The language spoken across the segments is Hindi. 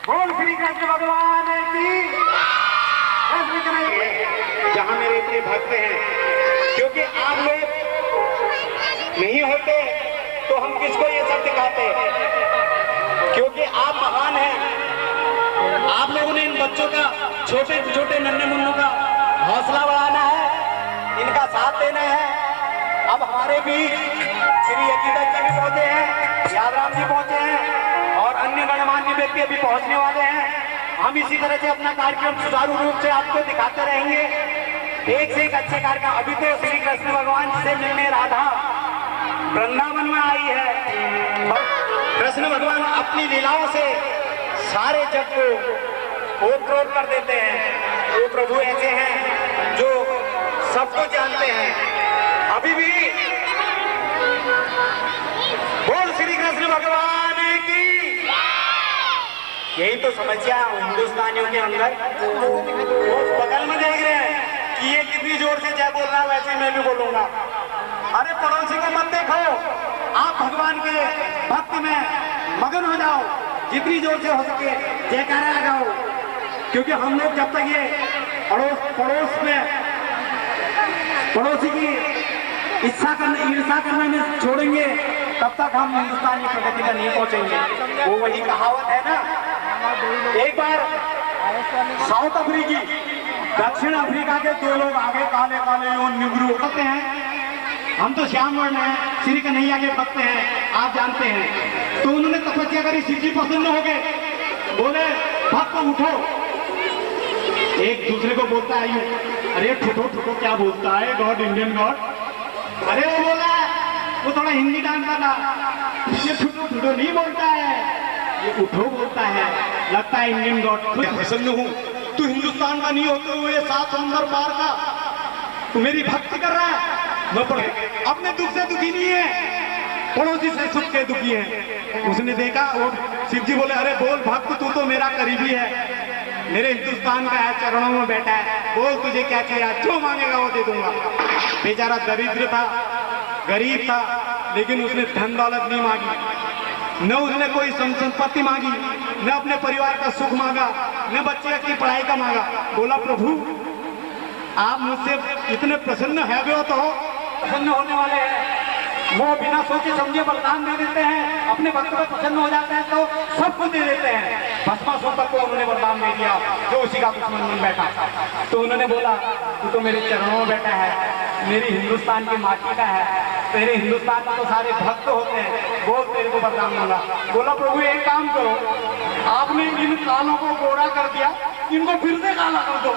बोल श्री कृष्ण भगवान की। जहां मेरे इतने भक्त हैं, क्योंकि आप लोग नहीं होते तो हम किसको ये सब दिखाते, क्योंकि आप महान हैं। आप लोगों ने इन बच्चों का, छोटे छोटे नन्हे मुन्नों का हौसला बढ़ाना है, इनका साथ देना है। अब हमारे भी श्री अजीत जी भी पहुंचे हैं, यादराम जी पहुंचे हैं और अन्य गणमान्य व्यक्ति अभी पहुंचने वाले हैं। हम इसी तरह से अपना कार्यक्रम सुचारू रूप से आपको दिखाते रहेंगे, एक से एक अच्छे कार्यक्रम। अभी तो श्री कृष्ण भगवान से मिलने राधा वृंदावन में आई है। कृष्ण भगवान अपनी लीलाओं से सारे जग को ओत-प्रोत कर देते हैं। वो प्रभु ऐसे हैं जो सबको जानते हैं। अभी भी बोल श्री कृष्ण भगवान की। यही तो समस्या हिंदुस्तानियों के अंदर। वो बगल में देख रहे हैं कि ये कितनी जोर से जय बोल रहा है, वैसे मैं भी बोलूंगा। अरे पड़ोसी को मत देखो, आप भगवान के भक्ति में मगन हो जाओ, जितनी जोर से हो सके जयकारा लगाओ। क्योंकि हम लोग जब तक ये पड़ोस में पड़ोसी की ईर्षा करना नहीं छोड़ेंगे, तब तक हम हिंदुस्तान की प्रगति का नहीं पहुंचेंगे। वो वही कहावत है ना, एक बार साउथ अफ्रीकी दक्षिण अफ्रीका के दो लोग आगे काले काले और निगरू होते हैं। हम तो श्याम वर्ण हैं, श्री कन्हैया के भक्त हैं, आप जानते हैं। तो उन्होंने तपस्या करी, शिव जी प्रसन्न हो गए, बोले भक्त उठो। एक दूसरे को बोलता है यूं, अरे ठुठो ठुठो क्या बोलता है, गॉड इंडियन गॉड। अरे वो बोला, वो थोड़ा हिंदी डांस वाला, ये ठुठो ठुठो नहीं बोलता है, ये उठो बोलता है, लगता है इंडियन गॉड। प्रसन्न हूँ, तू हिंदुस्तान का नहीं होते हुए 7 समुंदर पार का तू मेरी भक्ति कर रहा है। मैं अपने दुख से दुखी नहीं है, पड़ोसी से सुख के दुखी है। उसने देखा और शिव जी बोले, अरे बोल भक्त, तू तो मेरा करीबी है, मेरे हिंदुस्तान का है, चरणों में बैठा है, बोल तुझे क्या चाहिए, जो मांगेगा वो दे दूंगा। बेचारा दरिद्र था, गरीब था, लेकिन उसने धन दौलत नहीं मांगी, न उसने कोई संपत्ति मांगी, न अपने परिवार का सुख मांगा, न बच्चे की पढ़ाई का मांगा। बोला प्रभु आप मुझसे इतने प्रसन्न है भी हो, तो प्रसन्न होने वाले हैं, वो बिना सोचे समझे वरदान दे देते हैं। अपने भक्त पर प्रसन्न हो जाते हैं तो सब कुछ दे देते हैं। भस्मासुर तक को उन्होंने वरदान दे दिया जो उसी का दुश्मन बन बैठा। तो उन्होंने बोला तू तो मेरे चरणों में बैठा है, मेरी हिंदुस्तान की माटी का है, तेरे हिंदुस्तान में तो सारे भक्त होते हैं, बोल तेरे को वरदान दूंगा। बोला प्रभु एक काम करो, आपने इन कालों को गोरा कर दिया, इनको फिर से काला कर दो।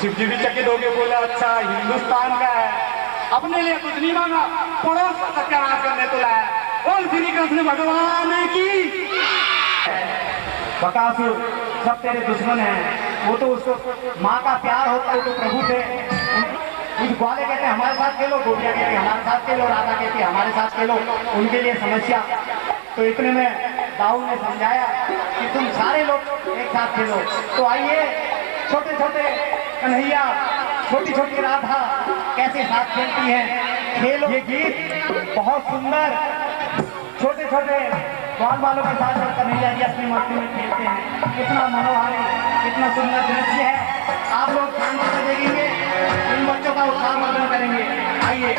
शिव जी भी चकित हो गए, बोले अच्छा हिंदुस्तान का है, अपने लिए कुछ नहीं मांगा, पड़ोस का सत्यानाश करने तो लाया। बोल श्री कृष्ण भगवान की। बकासुर सब तेरे दुश्मन हैं, वो तो उसको माँ का प्यार होता है, तो प्रभु थे। कुछ ग्वाले कहते हैं हमारे साथ खेलो, गोपियाँ कहती हमारे साथ खेलो, राधा कहती हमारे साथ खेलो, उनके लिए समस्या। तो इतने में दाऊ ने समझाया कि तुम सारे लोग एक साथ खेलो। तो आइए छोटे छोटे कन्हैया, छोटी छोटी राधा कैसे साथ खेलती हैं, खेलो। ये गीत बहुत सुंदर, छोटे छोटे ग्वाल वालों के साथ जब कन्हैया जी अपनी मस्ती में खेलते हैं, कितना मनोहारी, कितना सुंदर दृश्य है। आप लोग शांति से देखेंगे, इन बच्चों का उत्साह वर्धन करेंगे। आइए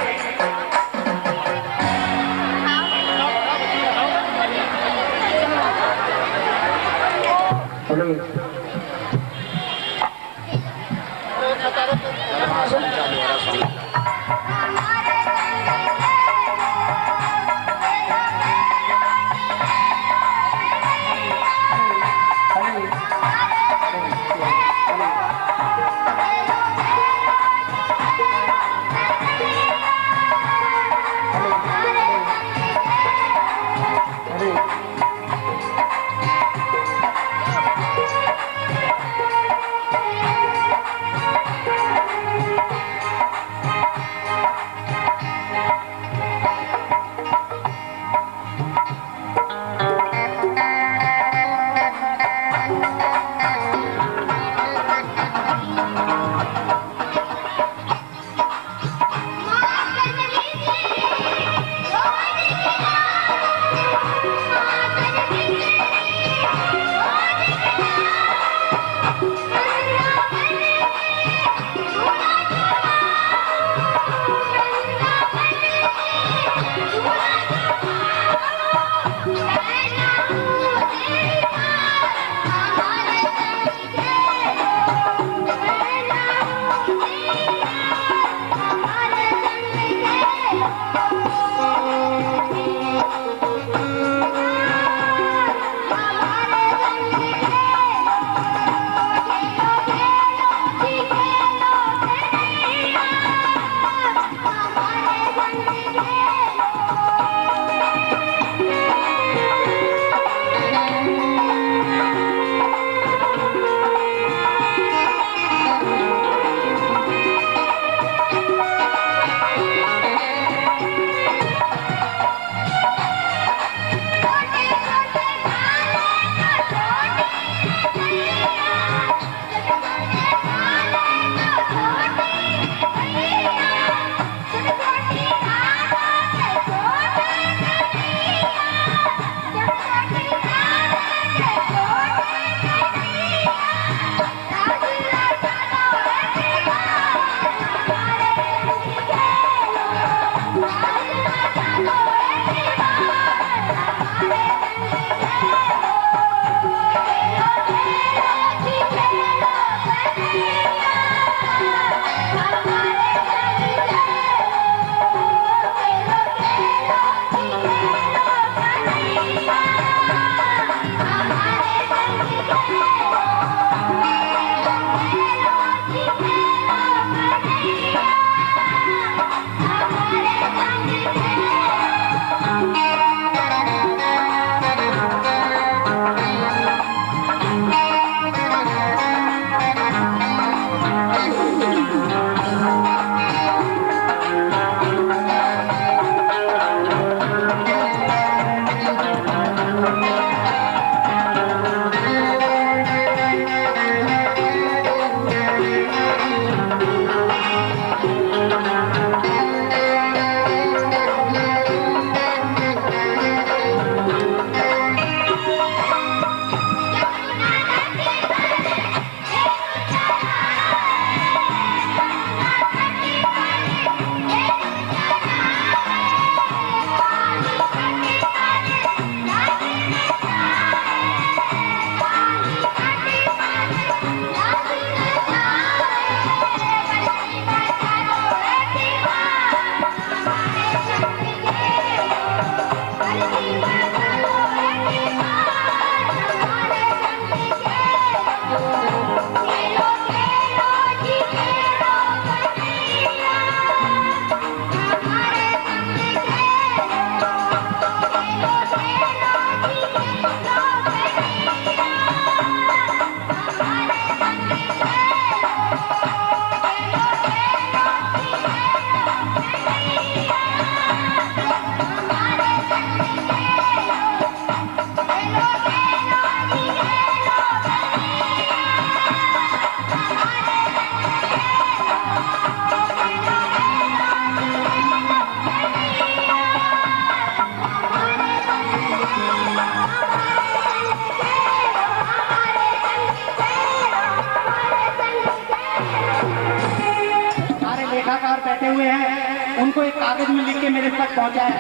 हुए हैं उनको एक कागज में लिख के मेरे तक पहुंचाए,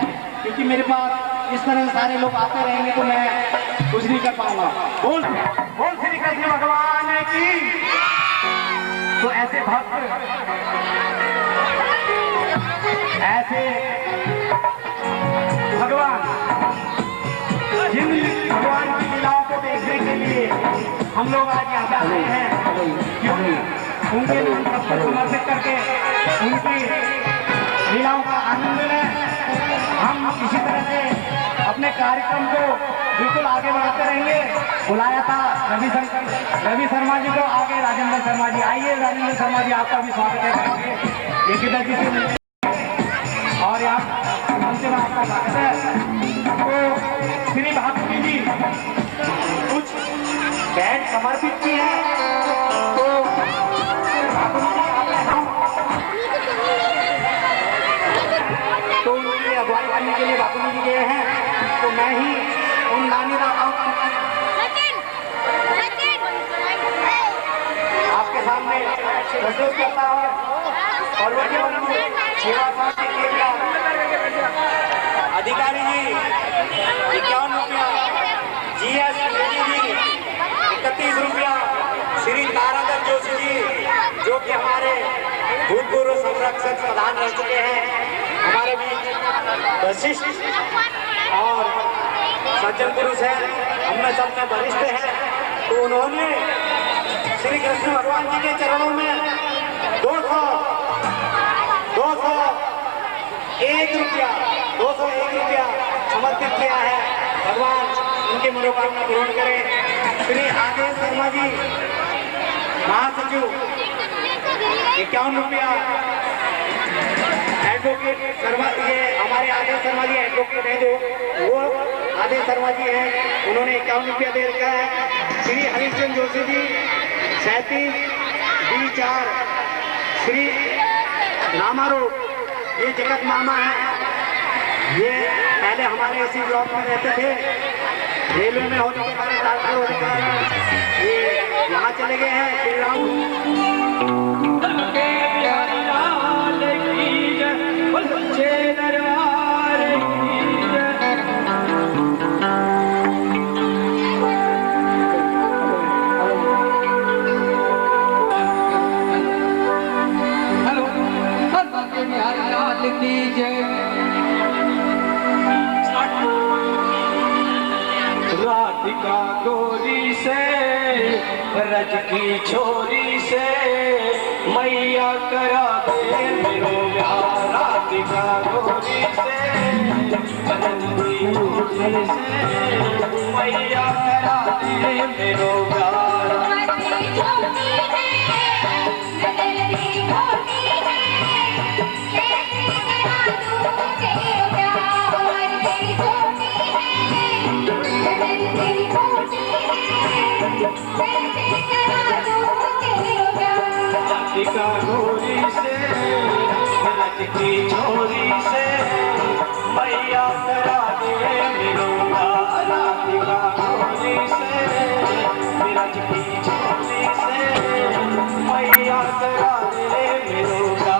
क्योंकि मेरे पास इस तरह सारे लोग आते रहेंगे तो मैं कुछ नहीं कर पाऊंगा। बोल बोल श्री कृष्ण भगवान की। तो ऐसे भक्त, ऐसे भगवान, जिन भगवान की लीलाओं को देखने के लिए हम लोग आज यहाँ पे आए हैं, क्योंकि उनके नाम सब कुछ समर्पित करके उनकी लीलाओं का आनंद लें। हम इसी तरह से अपने कार्यक्रम को बिल्कुल आगे बढ़ाते रहेंगे। बुलाया था रवि शर्मा जी को, आगे राजेंद्र शर्मा जी। आइए राजेंद्र शर्मा जी, आपका भी स्वागत है करेंगे एक जी से, और यहाँ हमसे आपका स्वागत है। तो श्री भाकुरी जी कुछ बैठ समर्पित की है, तो तो उनकी अगुवाई करने के लिए भाकुरी जी गए हैं। तो मैं ही उन नानीदाताओं आपके सामने प्रस्तुत करता हूँ। और अधिकारी जी 51 रुपया, GS रेड्डी जी 31 रुपया, श्री तारादत्त जोशी जी जो कि हमारे भूतपूर्व संरक्षक प्रधान रह चुके हैं, हमारे बीच वशिष्ठ और सज्जन पुरुष है, हमने सबसे वरिष्ठ है। तो उन्होंने श्री कृष्ण भगवान जी के चरणों में 201 रुपया समर्पित किया है। भगवान उनकी मनोकामना पूर्ण करें। श्री आदेश शर्मा जी महासचिव 51 रुपया, एडवोकेट शर्मा, ये हमारे आदेश शर्मा जी एडवोकेट है, जो वो आदेश शर्मा जी हैं, उन्होंने 51 रुपया दे रखा है। श्री हरिश्चंद्र जोशी जी 37 D4, श्री रामारो, ये जगत मामा है, ये पहले हमारे इसी ब्लॉक में रहते थे, रेलवे में होने के कारण, डॉक्टर होने के कारण ये यहाँ चले गए हैं। श्री राम राधिका गोरी से रज की छोरी से मैया करा दे मेरो प्यार। राधिका गोरी से रज की छोरी से मैया करा दे मेरो प्यार। राधिका गोरी से रज की छोरी से मैया करा दे मेरो प्यार। राधिका गोरी से रज की छोरी से मैया करा दे मेरो प्यार।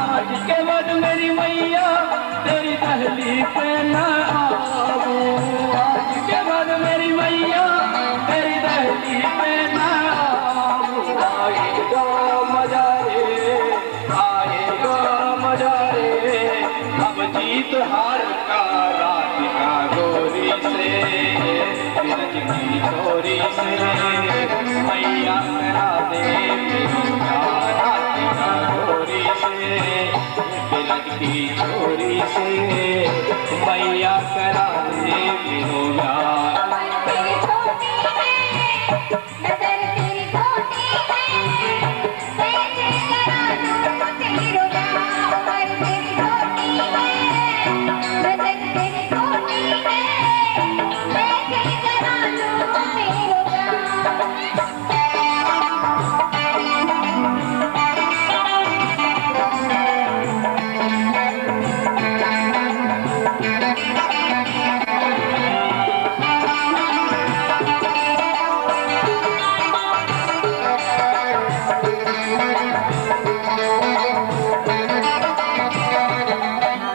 आज के बाद मेरी मैया तेरी दहली पे न आऊं। आज के बाद मेरी मैया तेरी दहली पे न आऊं। आएगा मजा रे, आएगा मजा रे, अब जीत हार का राधिका गोरी से रज की छोरी से मैया करा दे की छोरी से मैया करा दे मेरो प्यार।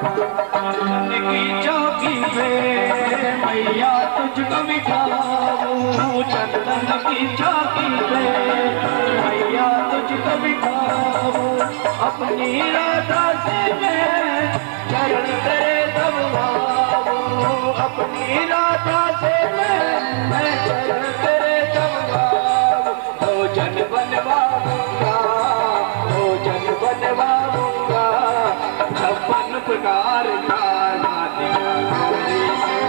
चंदन की चौकी पे मैया तुझको बिठाऊं, चंदन की चौकी पे मैया तुझको बिठाऊं, अपनी राधा से मैं चरण तेरे दबाऊं, अपनी राधा से मैं चरण तेरे दबाऊं, भोजन बनवाऊंगा, भोजन बनवाऊंगा, छप्पन प्रकार का राधिका गौरी से,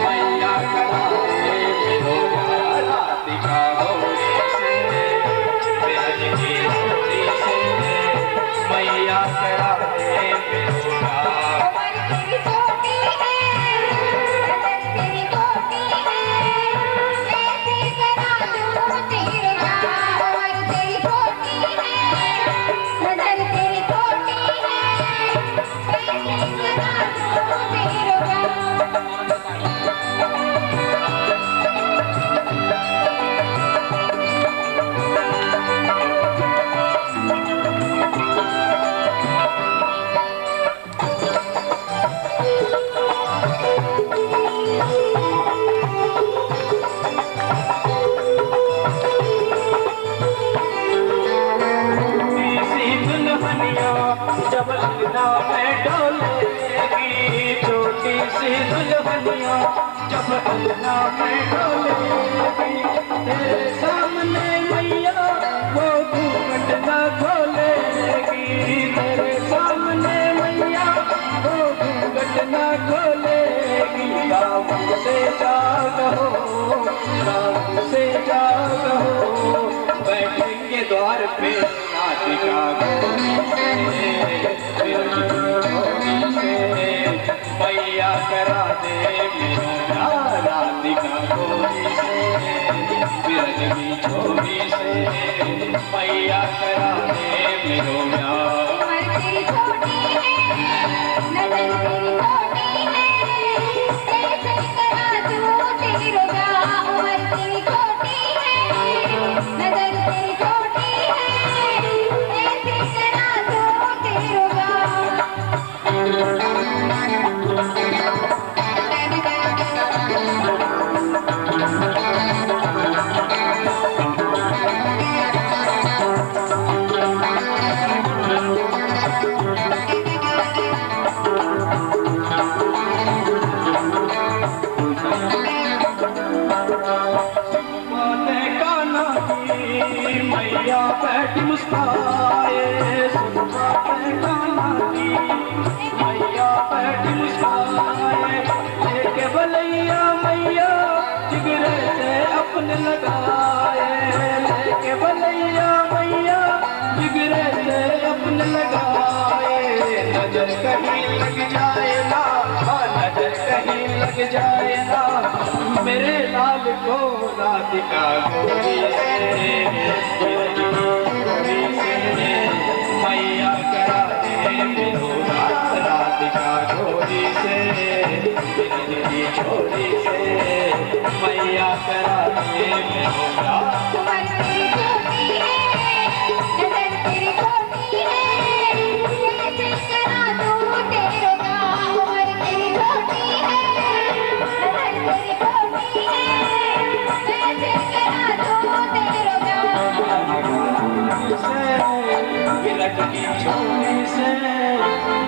मैया करा दे मेरो प्यार राधिका गौरी से, ब्रज की गौरी से, मैया करा दे मेरो प्यार। उमर तेरी छोटी है, नजर तेरी छोटी है, ऐसे करा दूं तेरे प्यार। उमर तेरी छोटी है, नजर तेरी छोटी है, ऐसे करा दूं तेरे सी दुल्हनिया जब अंगना में डोलेगी, छोटी सी दुल्हनिया जब अंगना में डोलेगी, तेरे सामने मैया वो घूंघट न खोलेगी, तेरे सामने मैया वो घूंघट न खोलेगी, रावण से जागो, रावण से जागो, बैठेंगे द्वार पे राधिका गौरी से, गौरी से, मैया करा दे मेरो प्यार राधिका गौरी से, विरज की छोरी से, मैया करा दे मेरो प्यार। उमर तेरी छोटी है, नजर तेरी छोटी है, ऐसे करा दूं तेरे प्यार। उमर तेरी छोटी है, नजर तेरी छोटी है, ऐसे करा दूं तेरे प्यार। बातें कान्हा की मैया बैठी मुस्काए, सुन बातें कान्हा की मैया बैठी मुस्काए, लेके भलैया मैया जिगरे से अपने लगाए, लेके भलैया मैया जिगरे से अपने लगाए, नजर कहीं लग जाए ना, नजर कहीं लग जाए ना, मेरे लाल को राधिका गौरी से, गौरी से, मैया करा दे मेरो प्यार राधिका गौरी से, ब्रज की छोरी से, मैया करा दे मेरो प्यार। उमर तेरी छोटी है, नजर तेरी छोटी है, ऐसे करा दूं तेरे प्यार। उमर तेरी छोटी है, नजर तेरी छोटी है, ऐसे करा दूं तेरे प्यार। से, विरज की छोरी से,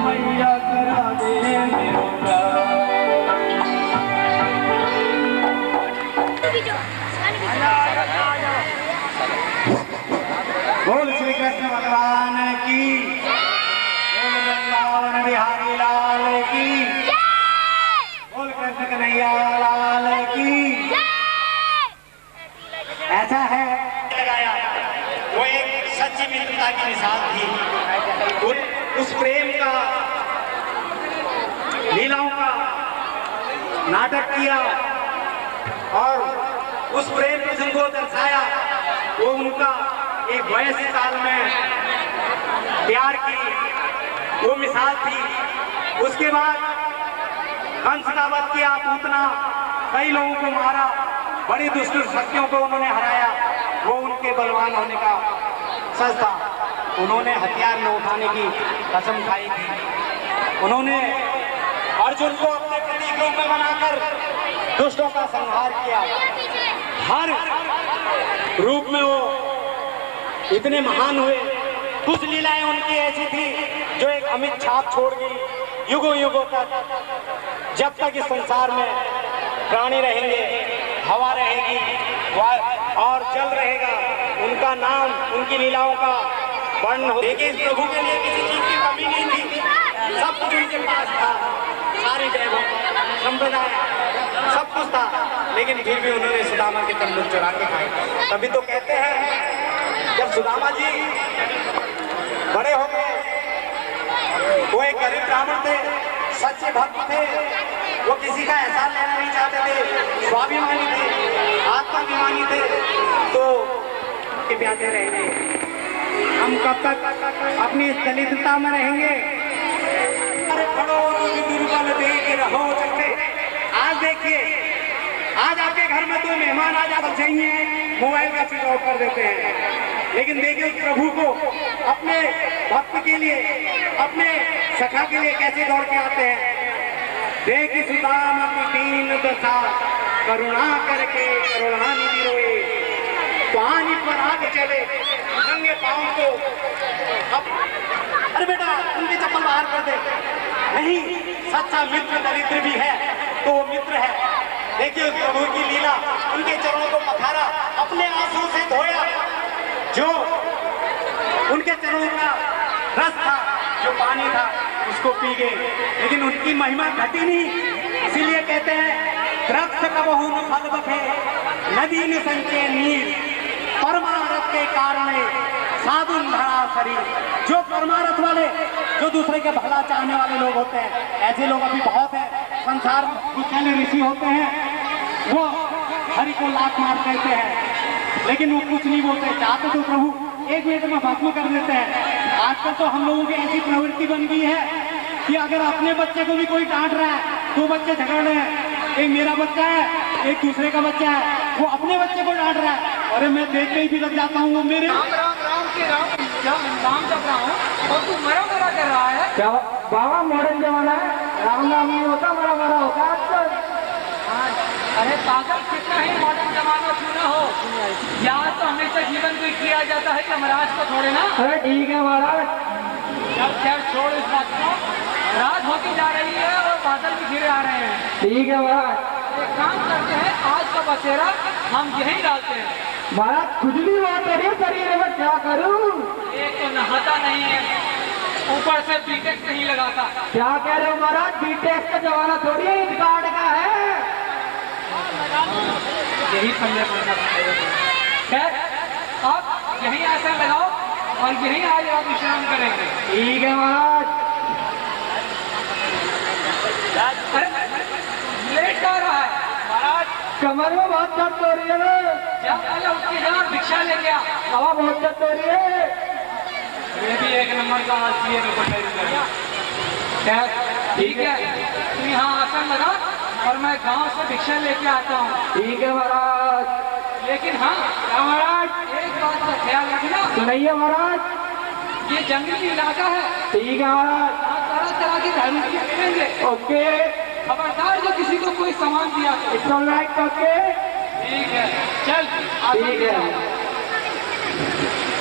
मैया करा दे मेरो प्यार। बोल श्री कृष्ण भगवान की, बोल वृंदावन बिहारी लाल की, बोल कृष्ण कन्हैया लाल की। ऐसा है लगाया, वो एक सच्ची मित्रता की मिसाल थी, उस प्रेम का, लीलाओं का नाटक किया और उस प्रेम प्रसंग को दर्शाया। वो उनका एक वयस्क काल में प्यार की वो मिसाल थी। उसके बाद कंस का वध किया, पूतना कई लोगों को मारा, बड़ी दुष्ट शक्तियों को उन्होंने हराया। वो उनके बलवान होने का सच था। उन्होंने हथियार न उठाने की कसम खाई थी। उन्होंने अर्जुन को अपने प्रतीक रूप में बनाकर दुष्टों का संहार किया। हर रूप में वो इतने महान हुए। कुछ लीलाएं उनकी ऐसी थी जो एक अमिट छाप छोड़ गई युगों युगों तक। जब तक इस संसार में प्राणी रहेंगे, हवा रहेगी और जल रहेगा, उनका नाम, उनकी लीलाओं का वर्णन हो। देखिए, इस प्रभु के लिए किसी चीज की कमी नहीं थी, सब कुछ उनके पास था। सारी वैभव, संप्रदाय, सब कुछ था, लेकिन फिर भी उन्होंने सुदामा के तंदूर चुरा के खाए। तभी तो कहते हैं जब सुदामा जी बड़े हो गए, वो एक गरीब ब्राह्मण थे, सच्चे भक्त थे, वो किसी का एहसान लेना नहीं चाहते थे, स्वाभिमानी थे, आत्माभिमानी थे। तो प्यासे रहेंगे, हम कब तक अपनी इस दलितता में रहेंगे? अरे खड़ो दुर्बल देख रहो चलते। आज देखिए, आज आपके घर में दो मेहमान आ जाते चाहिए, मोबाइल का स्विच ऑफ कर देते हैं। लेकिन देखिए उस प्रभु को अपने भक्त के लिए, अपने सखा के लिए कैसे दौड़ के आते हैं। देखी सुदामा की दीन दशा, करुणा करके करुणानिधि रोए, पानी पर आग चले नंगे पाँव को। अब अरे बेटा, उनकी चप्पल बाहर कर दे। नहीं, सच्चा मित्र दरिद्र भी है तो वो मित्र है। देखिए उस प्रभु की लीला, उनके चरणों को पखारा, अपने आंसू से धोया, जो उनके चरणों का रस था, जो पानी था, उसको पी गए। लेकिन उनकी महिमा घटी नहीं। इसीलिए कहते हैं वृक्ष कबहू न फल बखे, नदी न संचय नीर, परमारथ के कारण साधुन धरा शरीर। जो परमारथ वाले, जो दूसरे के भला चाहने वाले लोग होते हैं, ऐसे लोग अभी बहुत हैं संसार में। कुछ पहले ऋषि होते हैं, वो हरि को लात मार देते हैं, लेकिन वो कुछ नहीं बोलते। चाहते तो प्रभु एक मिनट में भस्म कर देते हैं। आजकल तो हम लोगों की ऐसी प्रवृत्ति बन गई है कि अगर अपने बच्चे को भी कोई डांट रहा है, दो बच्चे झगड़ रहे हैं, एक मेरा बच्चा है, एक दूसरे का बच्चा है, वो अपने बच्चे को डांट रहा है, अरे मैं देख के ही भी लग जाता हूँ। वो मेरे राम राम राम के राम जप रहा हूँ और तू मरा मरा कर रहा है। क्या बाबा, मॉडर्न जमाना है, राम नाम नहीं होता, मरा मरा होता आजकल। अरे पागल, कितना ही मॉडर्न जमाना क्यों ना हो, याद तो हमेशा जीवन को किया जाता है, यमराज को थोड़े ना। अरे ठीक है महाराज, अब खैर छोड़ इस बात को। रात होती जा रही है और बादल भी घिरे आ रहे हैं। ठीक है महाराज। एक काम करते हैं, आज का बसेरा हम यहीं डालते हैं। महाराज खुजली बहुत है शरीर में, क्या करूं? एक तो नहाता नहीं है, ऊपर से बीटेक्स नहीं लगाता। क्या कह रहे हो महाराज, बीटेक्स का जमाना थोड़ी है, इस गार्ड का है। यही पल्ले पड़ना पड़ेगा। खैर, आप यहीं ऐसा लगाओ और यहीं आज आप विश्राम करेंगे। ठीक है महाराज। अरे लेट जा रहा है महाराज, कमर में बहुत दर्द हो रही है। जब पहले उठ के जाओ, भिक्षा लेके आ। हवा बहुत दर्द हो रही है। ये भी एक नंबर का आलसी है, खैर ठीक है, तुम यहाँ आसन लगा और मैं गांव से भिक्षा लेके आता हूँ। ठीक है महाराज। लेकिन हाँ महाराज, एक बात का ख्याल रखना, सुनिए महाराज, ये जंगली इलाका है, ठीक है महाराज। तरह तरह के धर्म की मिलेंगे। ओके, खबरदार जो किसी को कोई सामान दिया तो। It's alright. ओके, ठीक है, चल ठीक है।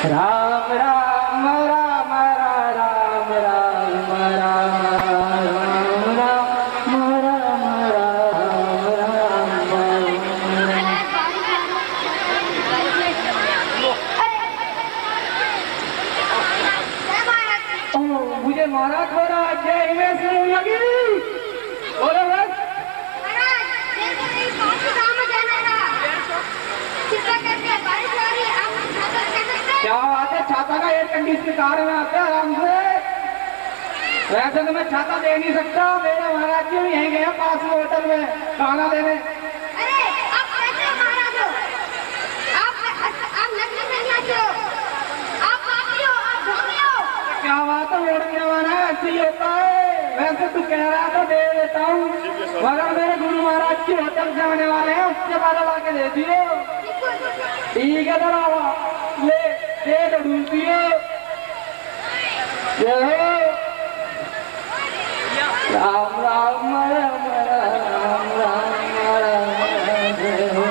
राम राम राम राम राम राम राम मुझे महाराज हो रहा है, जय हिमेश लगी। बोलो बस। महाराज, मेरे को नहीं काफी काम में जाना था। चिंता करते हैं, बारिश हो रही है, आप छाता कर सकते हैं? क्या बात है, छाता का एयर कंडीशन कार में आते हैं आराम से। वैसे तो मैं छाता दे नहीं सकता, मेरे महाराज जी भी यहीं गए पास में होटल में खाना देने। अरे, आप कैसे हो महाराज हो? आप नकली सन्यासी हो, आप पापी हो, आप ढोंगी हो। क्या बात है, मोड़ जमाना है, ऐसे ही होता है। वैसे तू कह रहा था दे देता हूँ, मगर मेरे गुरु महाराज की होटल से आने वाले हैं, उससे पहले ला के दे दियो। ठीक है, ले दे तो ढूंढ दियो। जय हो राम राम राम राम राम राम जय हो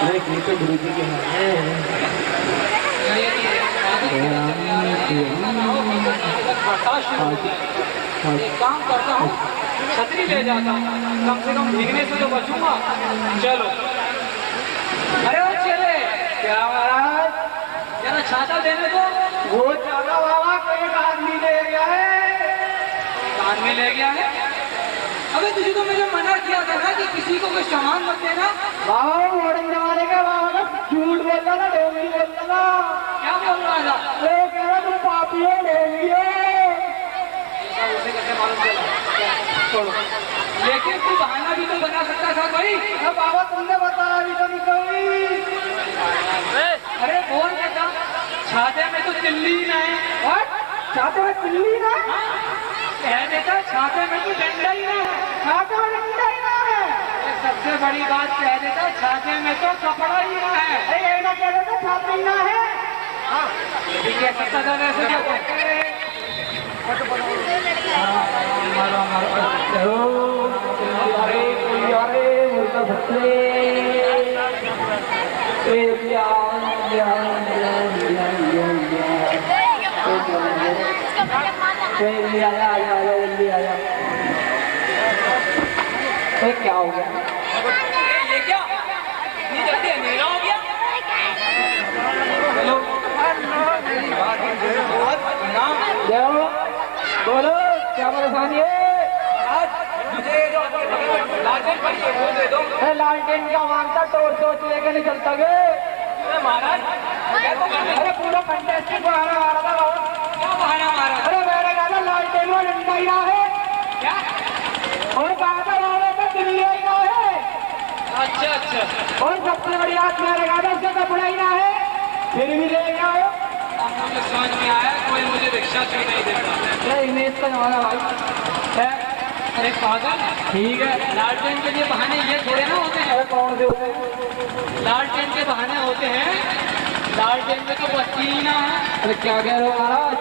अरे गीत तो गुरु जी के हैं एक काम करता हूँ, छतरी ले जाता हूँ, कम से कम भीगने से तो बचूंगा। चलो। अरे वो चले क्या महाराज जरा छाता देने को। वो चाचा बाबा कोई आदमी ले गया है कान में ले गया है। अबे तुझे तो मुझे मना किया था ना कि किसी को कोई सामान मत देना। बाबा मॉडर्न जमाने का बाबा का झूठ बोल रहा था डोंगरी बोल रहा था क्या बोल रहा था? वो कह रहा तुम पापी हो डोंगरी हो उसे कैसे मालूम चला? छोड़ो। लेकिन तू बहाना भी तो बना सकता था कोई। अरे बाबा तुमने बताया भी तो नहीं कोई अरे बोल बेटा, छाते में तो तिल्ली ना है। What? छाते में तिल्ली ना कह देता छाते में तो डंडा ही ना है। छाते में डंडा ही ना है अरे सबसे बड़ी बात कह देता छाते में तो कपड़ा ही ना है। अरे ये ना कह रहे थे छाते ही ना है ये भी कह सकता था वैसे क्या अरे कोई अरे बोलता भटले क्या हो गया ये क्या? इतनी जल्दी अंधेरा हो गया? हेलो देव बोलो क्या परेशानी है मुझे जो लालटेन पड़ी है वो दे दो। अरे लालटेन का मानता टोर सोच लेके नहीं चलता गे महाराज अरे पूरा फंटेस्टिक बहाना मारा था बाबा क्या बहाना मारा? अरे मैंने कहा था लालटेन में डंडा ही ना है क्या? और कहा था बाबा का दिल्ली ही ना है अच्छा अच्छा। और सबसे बड़ी बात मैंने कहा था उसका कपड़ा ही ना है फिर भी ले गया हो मुझे समझ में आया कोई मुझे रिक्शा क्यों नहीं देता। अरे इमेज का जमाना भाई है अरे पागल, ठीक है लालटेन के लिए बहाने ये थोड़े ना होते हैं। अरे कौन से होते हैं लालटेन के बहाने होते हैं लालटेन में तो बत्ती ही ना है। अरे क्या कह रहे हो महाराज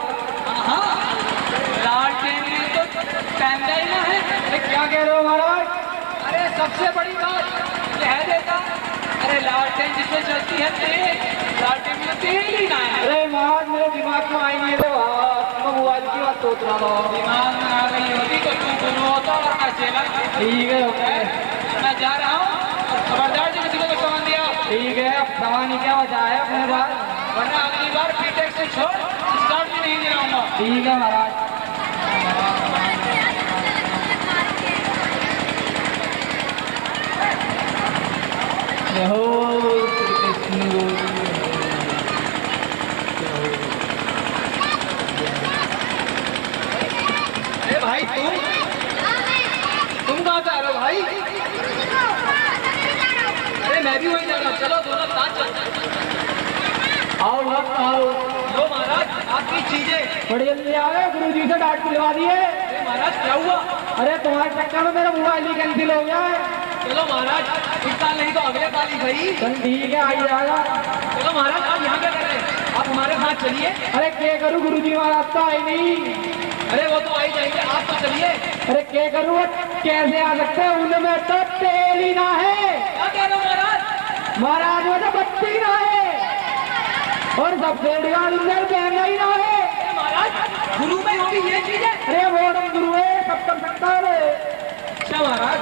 हाँ, लालटेन में तो कैमरा ही ना है। अरे क्या कह रहे हो महाराज अरे सबसे बड़ी बात कह देता, अरे लालटेन जिससे चलती है तेल, लालटेन में तेल ही ना है। अरे महाराज मेरे दिमाग में आई नहीं है मैं मोबाइल की बात सोच रहा था दिमाग में आ गई होती तो तू गुरु होता और मैं चेला। ठीक है मैं जा रहा हूँ, खबरदार जो किसी को कुछ सामान दिया, ठीक है अब सामान ही क्या बचा है अपने पास वरना अगली बार पीटेक्स से छोड़ स्टार्ट भी नहीं दिलाऊंगा। ठीक है महाराज जय हो श्री कृष्ण अरे भाई तुम कहाँ जा रहे हो भाई? अरे मैं भी वहीं जा रहा हूँ, चलो दोनों साथ चलते हैं। आओ भक्त आओ लो महाराज आपकी चीजें। बड़ी जल्दी आ गए गुरु जी से डांट पिलवा दिए अरे महाराज क्या हुआ? अरे तुम्हारे चक्कर में मेरा मोबाइल ही कैंसिल हो गया है चलो महाराज इस साल नहीं तो अगले साल ही सही। चल ठीक है आई जाएगा चलो महाराज आप यहाँ क्या कर रहे हैं? आप हमारे साथ चलिए। अरे क्या करूँ गुरु जी महाराज तो आई नहीं अरे वो तो आ ही जाएंगे, आप तो चलिए। अरे क्या करूँ कैसे आ सकते हैं उनमें तो तेल ही ना है क्या कह रहे हो महाराज? महाराज में तो बत्ती ना है और सबसे बड़ी बात उनमें कैमरा ही ना है अरे महाराज गुरु में होगी ये चीजें। अरे वो तो गुरु है सब कर सकता है अच्छा महाराज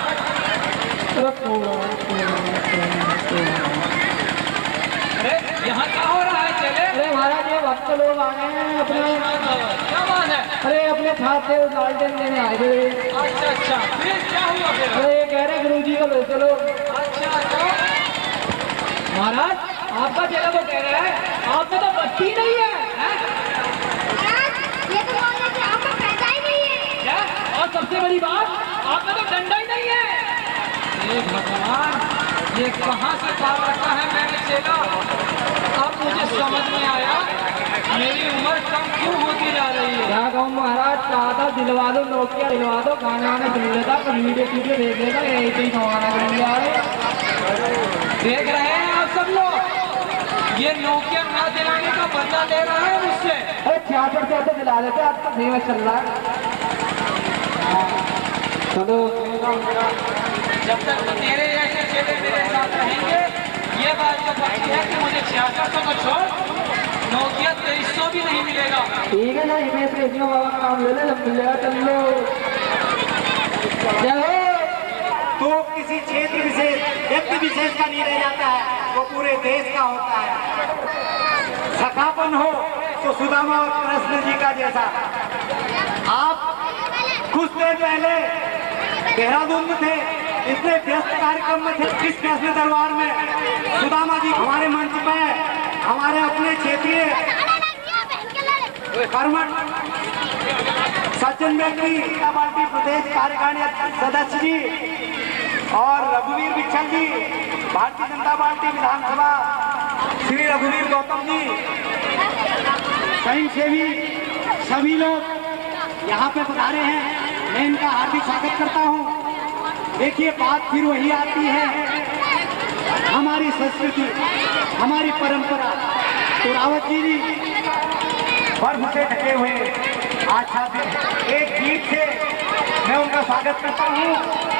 अरे यहाँ क्या हो रहा है? चले। अरे महाराज ये भक्त लोग आ गए हैं अपने क्या बात है? अरे अपने खाते लालटेन लेने आए थे अच्छा अच्छा, फिर क्या हुआ फिर? अरे ये कह रहे गुरु जी को ले चलो अच्छा अच्छा। महाराज आपका चेला तो कह रहा है आप में तो बत्ती नहीं है, हैं? ये तो बोल रहे थे आपका पैसा ही नहीं है। क्या? और सबसे बड़ी बात आप में तो डंडा ही नहीं है। हे भगवान, ये कहाँ से पाल रखा है मैंने चेला? अब मुझे समझ में आया मेरी उम्र कम क्यों होती जा रही है। क्या कहूँ महाराज कहा था दिलवा दो नोकिया दिलवा दो गाना वाना सुन लेता पर वीडियो देख लेता यही कहीं खवाना कर लिया देख रहे हैं आप सब लोग, ये नोकिया ना दिलाने का बदला ले रहा है मुझसे। पापड़ से तो दिला देते, आज तो नहीं में चल रहा है। चलो जब तक तेरे जैसे चेले मेरे साथ रहेंगे, ये बात जो बाकी है कि मुझे 6600 को छोड़ नोकिया 2300 भी नहीं मिलेगा। ठीक है ना, हिमेश रेडियो बाबा का काम ले ले, जब मिलेगा चल लो। जय हो। तो किसी क्षेत्र विशेष व्यक्ति विशेष का नहीं रह जाता है, वो पूरे देश का होता है। सखापन हो तो सुदामा और कृष्ण जी का जैसा। आप कुछ देर पहले देहरादून में थे, इतने व्यस्त कार्यक्रम में थे, इस कृष्ण दरबार में सुदामा जी हमारे मंच पे हमारे अपने क्षेत्रीय कर्मठ सचिन व्यक्ति पार्टी प्रदेश कार्यकारिणी सदस्य जी और रघुवीर विठल जी, भारतीय जनता पार्टी विधानसभा श्री रघुवीर गौतम जी, स्वयं सेवी सभी लोग यहाँ पे पधारे हैं। मैं इनका हार्दिक स्वागत करता हूँ। देखिए बात फिर वही आती है, हमारी संस्कृति, हमारी परंपरा। तो रावत जी बर्फ से ढके हुए आच्छादित एक गीत से मैं उनका स्वागत करता हूँ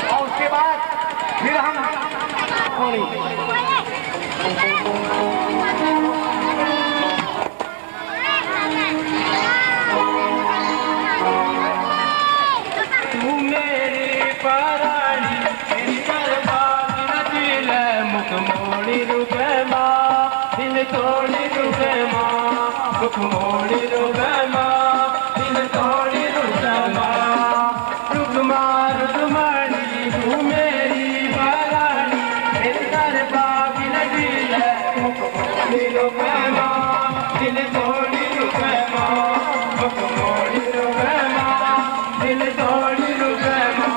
और उसके बाद फिर हम मोड़ी रुगमा दिल तोड़ी रुगमा रुगमा रुगमणी तू मेरी बारानी मेरे दरबार की नगील मोड़ी रुगमा दिल तोड़ी रुगमा मोड़ी रुगमा दिल तोड़ी रुगमा।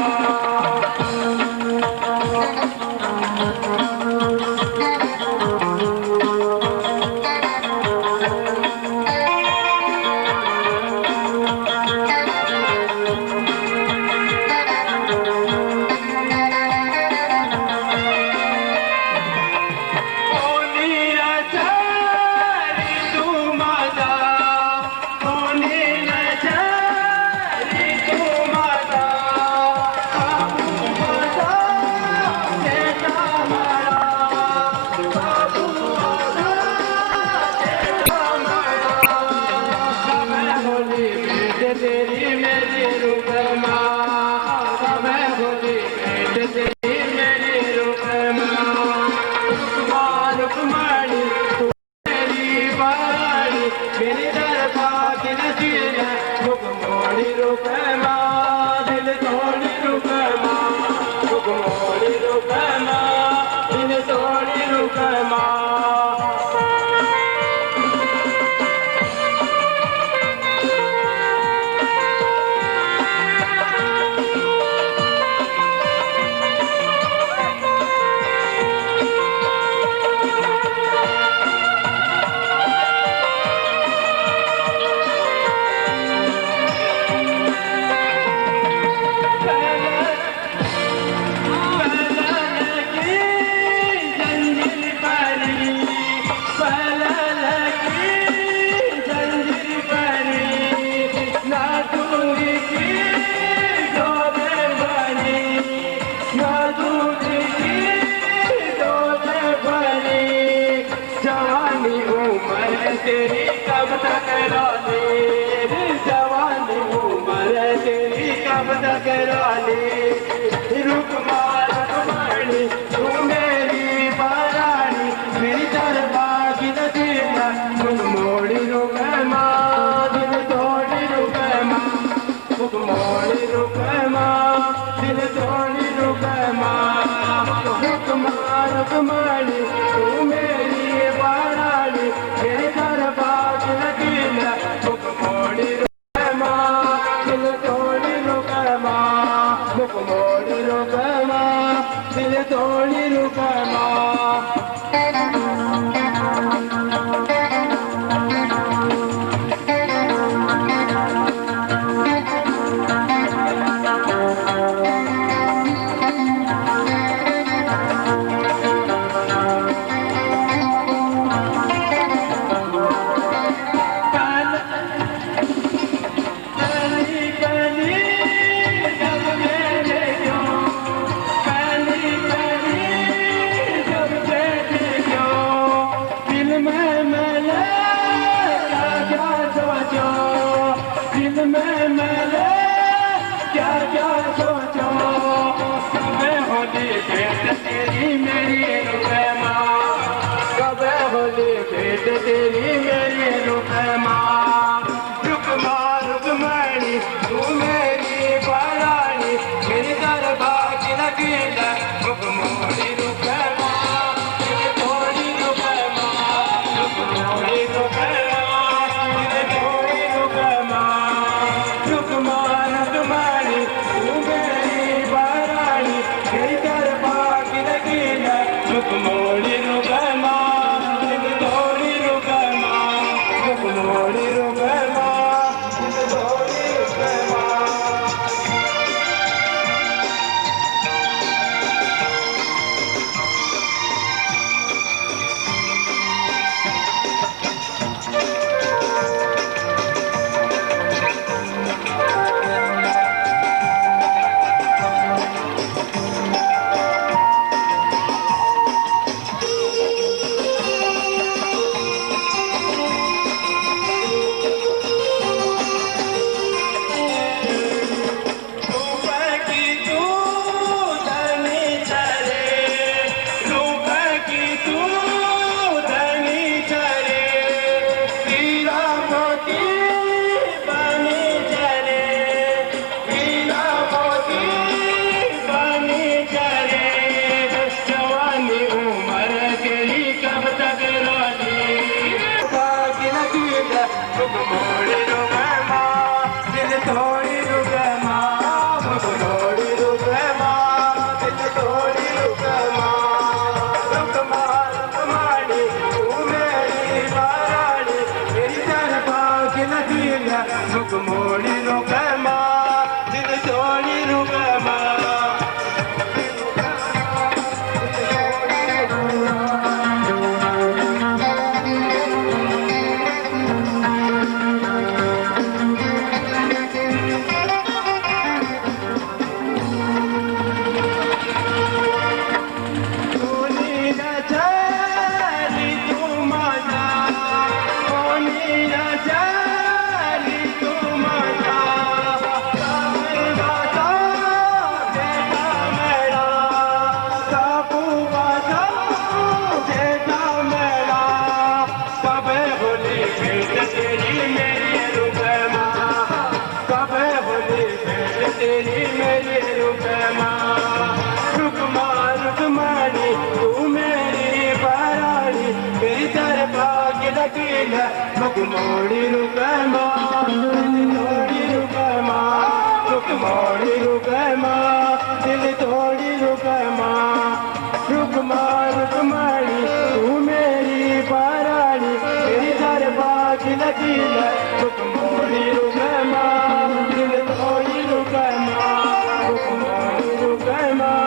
मोड़ी रुके माँ दिल तोड़ी रुके माँ मुख मोड़ी रुके माँ दिल तोड़ी रुके माँ रुक माड़ी तू मेरी बाराड़ी मेरी तरफा की लकीर मुख मोड़ी रुके माँ दिल तोड़ी रुके माँ मोड़ी रुके माँ मोड़ी रुके माँ रुक मोड़ी रुके माँ दिल तोड़ी रुके माँ रुक माड़ी तू मेरी बाराड़ी मेरी दरबार की लकीर रुक मोड़ी रुके माँ दिल तोड़ी रुके माँ रुक मोड़ी रुके माँ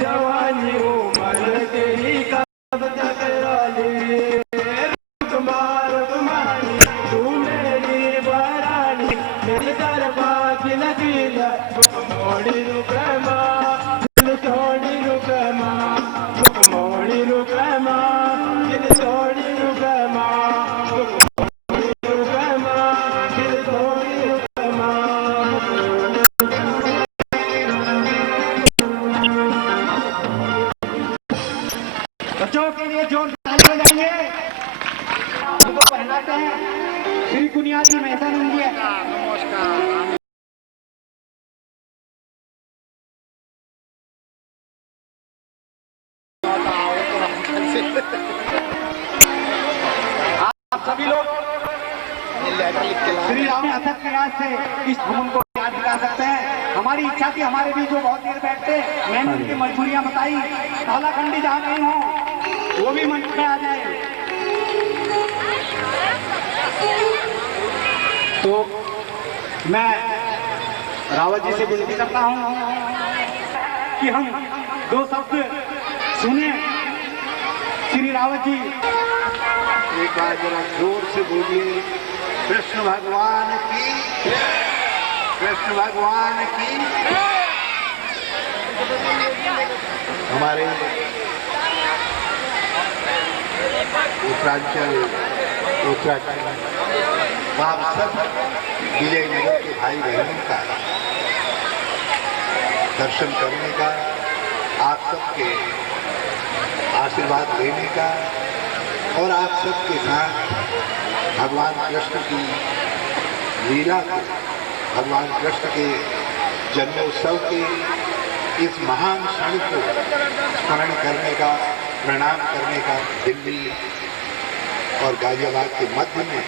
जवानी उम्र तेरी कब तक रानी रुक मारी तू मेरी बारानी मेरी दरबार की लकीर रुक मोड़ी रुके माँ दिल तोड़ी रुके माँ रुक मोड़ी रुके माँ दिल तोड़ी रुके माँ रुक मोड़ी रुके माँ दिल तोड़ी रुके माँ बच्चों के लिए जोर ताली बजाएंगे उनको पहनाते हैं श्री बुनियादी मैदान इंडिया नमस्कार आप सभी लोग श्री राम अथक प्रयास से इस भवन को याद दिला सकते हैं। हमारी इच्छा थी हमारे बीच जो बहुत देर बैठते मैंने उनकी मजबूरियां बताई कालाखंडी जहाँ नहीं हो वो भी मंच पे आ जाए। तो मैं रावत जी से विनती करता हूँ कि हम दो शब्द सुने। श्री रावत जी एक बार जरा जोर से बोलिए कृष्ण भगवान की कृष्ण भगवान की। हमारे उत्तरांचल उत्तराखंड आप सब विजयनगर के भाई बहनों का दर्शन करने का आप सबके आशीर्वाद लेने का और आप सबके साथ भगवान कृष्ण की लीला को भगवान कृष्ण के जन्मोत्सव के इस महान क्षण को स्मरण करने का प्रणाम करने का दिल्ली और गाजियाबाद के मध्य में।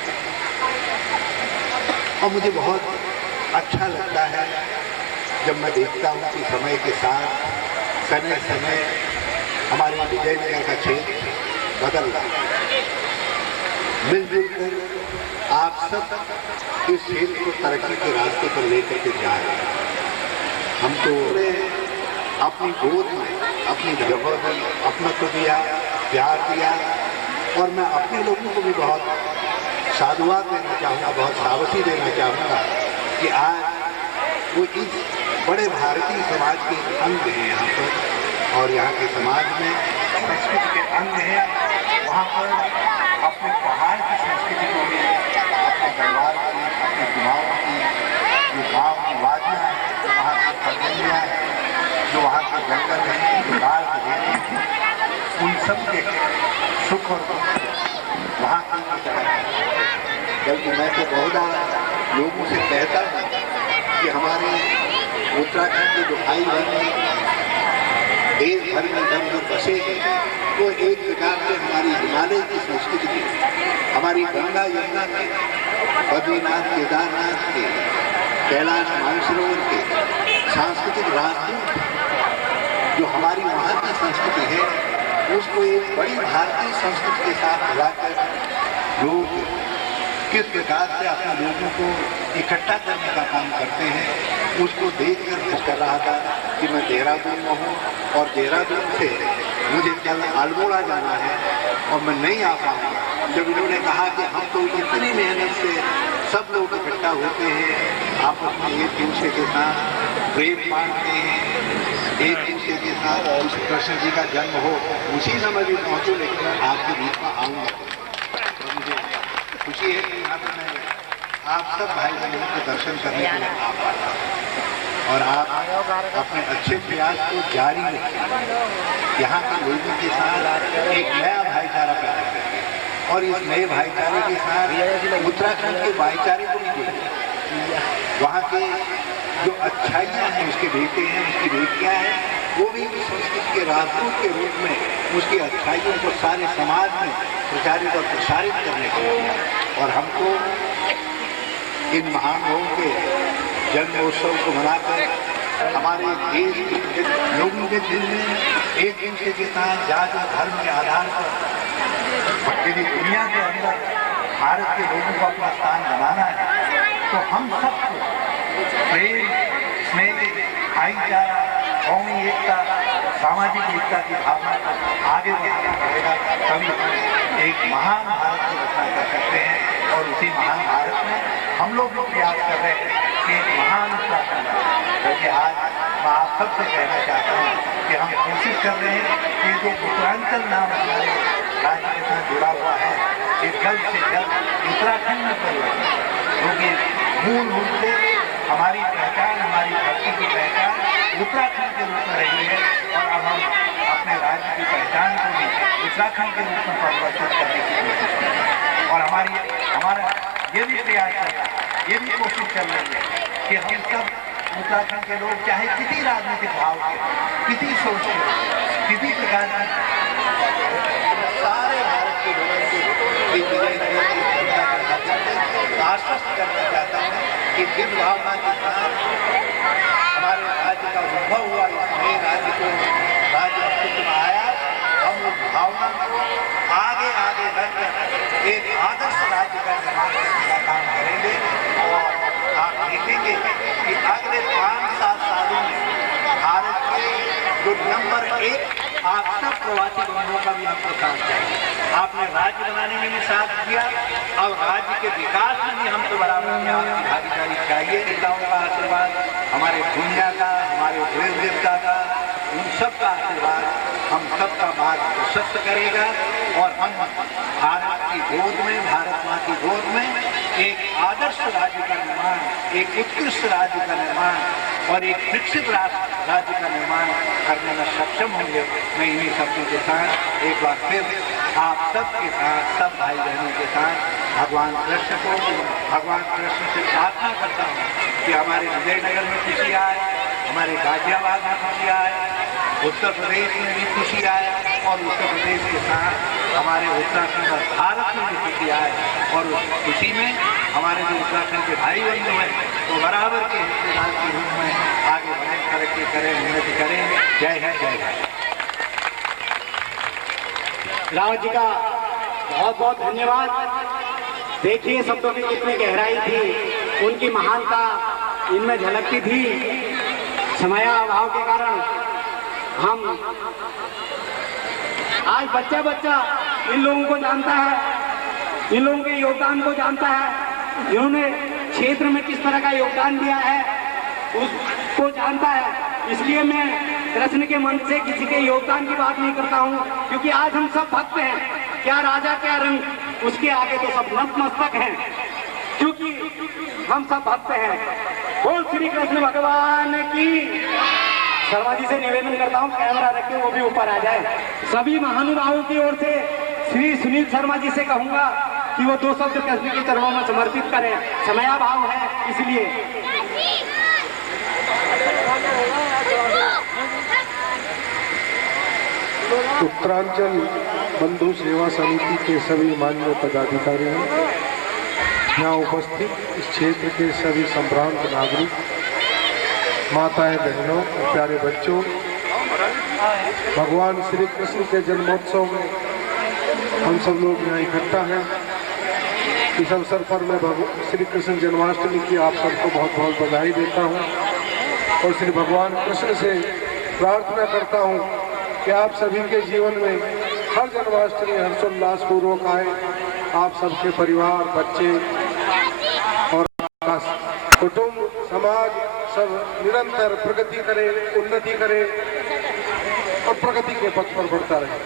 और मुझे बहुत अच्छा लगता है जब मैं देखता हूँ कि समय के साथ समय समय हमारे विजयनगर का क्षेत्र बदल रहा है। मिलजुल कर आप सब इस क्षेत्र को तरक्की के रास्ते पर लेकर के जा रहे हैं। हम तो अपनी गोद में अपनी जगह में अपनत्व दिया, प्यार दिया और मैं अपने लोगों को भी बहुत साधुवाद देना चाहूँगा, बहुत सावसी देना चाहूँगा कि आज वो इस बड़े भारतीय समाज के अंग हैं यहाँ पर, और यहाँ के समाज में संस्कृति के अंग हैं। वहाँ पर अपने पहाड़ की संस्कृति को भी, अपने गढ़वाल की, अपने कुमाऊं की, जो गाँव की वादियाँ हैं, जो वहाँ की पगड़ियाँ हैं, जो वहाँ के जंगल हैं, जो लाल के रेते हैं, उन सब के सुख और दुख वहाँ की तरह है। बल्कि मैं तो बहुधा लोगों से कहता हूँ कि हमारे उत्तराखंड के जो भाई बहन देश भर में इधर उधर बसे हैं, तो एक प्रकार से हमारी हिमालय की संस्कृति की, हमारी गंगा यमुना के, बद्रीनाथ केदारनाथ के, कैलाश मानसरोवर के सांस्कृतिक राजदूत जो हमारी वहाँ की संस्कृति है, उसको एक बड़ी भारतीय संस्कृति के साथ मिलाकर लोग किस प्रकार से अपने लोगों को इकट्ठा करने का काम करते हैं, उसको देखकर मैं कर रहा था कि मैं देहरादून में हूँ और देहरादून से मुझे कल अल्मोड़ा जाना है और मैं नहीं आ पाऊँगा। जब इन्होंने कहा कि हम तो इतनी मेहनत से सब लोग इकट्ठा होते हैं, आपस में एक दूसरे के साथ प्रेम मानते हैं, एक दूसरे के साथ उस कृष्ण जी का जन्म हो, उसी समय भी पहुँचो, लेकिन आपके बीच में आऊँगा। तो मुझे खुशी है कि यहाँ पर मैं आप सब भाई बहनों के दर्शन करने के लिए आ पाता हूँ, और आप अपने अच्छे प्रयास को जारी रखें। यहाँ के लोगों के साथ एक नया भाईचारा पैदा करें, और इस नए भाईचारे के साथ उत्तराखंड के भाईचारे को भी जोड़ें। वहाँ के जो अच्छाइयाँ हैं, उसके बेटे हैं, उसकी बेटियाँ हैं, वो भी संस्कृति के राजदूत के रूप में उसकी अच्छाइयों को सारे समाज में प्रचारित और प्रसारित करने के लिए, और हमको इन महानुभावों के जन्मोत्सव को मनाकर हमारे देश के लोगों के दिल में एक दूसरे के साथ जाति धर्म के आधार पर यदि दुनिया के अंदर भारत के लोगों को अपना स्थान बनाना है, तो हम सबको प्रेम, स्नेह, भाईचारा, कौमी एकता, सामाजिक एकता की भावना को आगे बढ़ाना पड़ेगा। तभी एक महान भारत की रचना कर सकते हैं, और उसी महान भारत में हम लोग भी प्रयास कर रहे हैं कि एक महान उत्तराखंड, क्योंकि आज मैं आप सबसे कहना चाहता हूँ कि हम कोशिश कर रहे हैं कि जो उत्तरांचल नाम हमारे राज्य के साथ जुड़ा हुआ है, ये जल्द से जल्द उत्तराखंड में परिवर्तन, क्योंकि मूल रूप से हमारी पहचान, हमारी धरती की पहचान उत्तराखंड के रूप में रही है, और अब हम अपने राज्य की पहचान को भी उत्तराखंड के रूप में परिवर्तित करने की कोशिश कर रहे हैं। और हमारा ये भी प्रयास कर रहा है, ये भी कोशिश कर रही है कि हम सब उत्तराखंड के लोग, चाहे किसी राजनीतिक भाव के, किसी सोच के, किसी प्रकार की, सारे भारत के लोगों को आश्वस्त करना चाहता हूँ कि जिन भावना के साथ हमारे राज्य का उद्भव हुआ, इस नए राज्य को राज्य अस्तित्व में आया, हम उस भावना को आगे आगे बढ़कर एक आदर्श राज्य का निर्माण करने का काम करेंगे। और आप देखेंगे कि अगले 5-7 सालों में भारत के जो नंबर 1 आप सब प्रवासी बंधुओं का भी आपको साथ चाहिए। आपने राज्य बनाने में भी साथ दिया, और राज्य के विकास में भी हमको बराबर में आपकी भागीदारी चाहिए। नेताओं का आशीर्वाद, हमारे दुनिया का, हमारे देव देवता का, उन सब का आशीर्वाद हम सबका मार्ग प्रशस्त करेगा, और हम भारत की गोद में, भारत माँ की गोद में एक आदर्श राज्य का निर्माण, एक उत्कृष्ट राज्य का निर्माण और एक विकसित राज्य का निर्माण करने में सक्षम होंगे। मैं इन्हीं शब्दों के साथ एक बार फिर आप सबके साथ, सब भाई बहनों के साथ भगवान कृष्ण से प्रार्थना करता हूँ कि हमारे विजयनगर में खुशी आए, हमारे गाजियाबाद में खुशी आए, उत्तर प्रदेश में भी खुशी आए, और उत्तर प्रदेश के साथ हमारे उत्तराखंड और भारत में भी खुशी आए, और उस खुशी में हमारे जो उत्तराखंड के भाई बंधु हैं वो बराबर के हिस्सेदार के रूप में आगे बढ़े, तरक्की करें, उन्नति करें। जय हिंद, जय भारत। राव जी का बहुत बहुत धन्यवाद। देखिए शब्दों की कितनी गहराई थी, उनकी महानता इनमें झलकती थी। समयाभाव के कारण हम आज बच्चा इन लोगों को जानता है, इन लोगों के योगदान को जानता है, इन्होंने क्षेत्र में किस तरह का योगदान दिया है उसको को जानता है, इसलिए मैं कृष्ण के मन से किसी के योगदान की बात नहीं करता हूँ, क्योंकि आज हम सब भक्त हैं। क्या राजा क्या रंग, उसके आगे तो सब नतमस्तक हैं, क्योंकि हम सब भक्त हैं। बोल श्री कृष्ण भगवान की। शर्मा जी से निवेदन करता हूँ कैमरा रख के वो भी ऊपर आ जाए। सभी महानुभावों की ओर से श्री सुनील शर्मा जी से कहूंगा कि वो 2 शब्द कृष्ण के चरणों में समर्पित करें। समयाभाव है इसलिए। उत्तरांचल बंधु सेवा समिति के सभी माननीय पदाधिकारी हैं, यहाँ उपस्थित इस क्षेत्र के सभी संभ्रांत नागरिक, माताएं, बहनों, प्यारे बच्चों, भगवान श्री कृष्ण के जन्मोत्सव में हम सब लोग यहाँ इकट्ठा हैं। इस अवसर पर मैं श्री कृष्ण जन्माष्टमी की आप सबको बहुत बहुत बधाई देता हूँ और श्री भगवान कृष्ण से प्रार्थना करता हूँ कि आप सभी के जीवन में हर जन्माष्टमी हर्षोल्लास पूर्वक आए। आप सबके परिवार, बच्चे और कुटुंब, समाज सब निरंतर प्रगति करे, उन्नति करे और प्रगति के पथ पर बढ़ता रहे।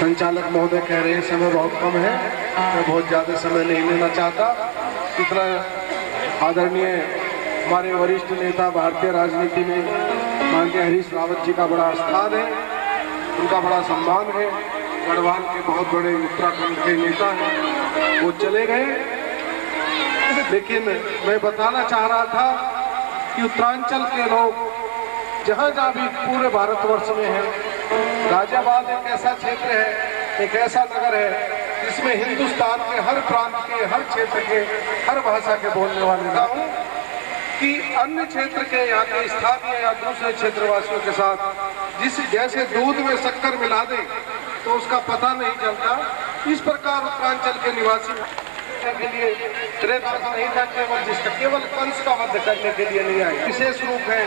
संचालक महोदय कह रहे हैं समय बहुत कम है, मैं बहुत ज़्यादा समय नहीं लेना चाहता। इतना आदरणीय हमारे वरिष्ठ नेता भारतीय राजनीति में माननीय हरीश रावत जी का बड़ा स्थान है, उनका बड़ा सम्मान है। गढ़वाल के बहुत बड़े उत्तराखंड के नेता हैं, वो चले गए, लेकिन मैं बताना चाह रहा था कि उत्तरांचल के लोग जहाँ जहाँ भी पूरे भारतवर्ष में हैं, गाजियाबाद एक ऐसा क्षेत्र है, एक ऐसा नगर है जिसमें हिंदुस्तान के हर प्रांत के, हर क्षेत्र के, हर भाषा के बोलने वाले ना हूँ कि अन्य क्षेत्र के यहाँ के स्थानीय या दूसरे क्षेत्रवासियों के साथ जैसे दूध में शक्कर मिला दे तो उसका पता नहीं चलता, इस प्रकार उत्तरांचल के निवासी के लिए त्रेतास नहीं था केवल कंस का वध करने के लिए नहीं आए। विशेष रूप है,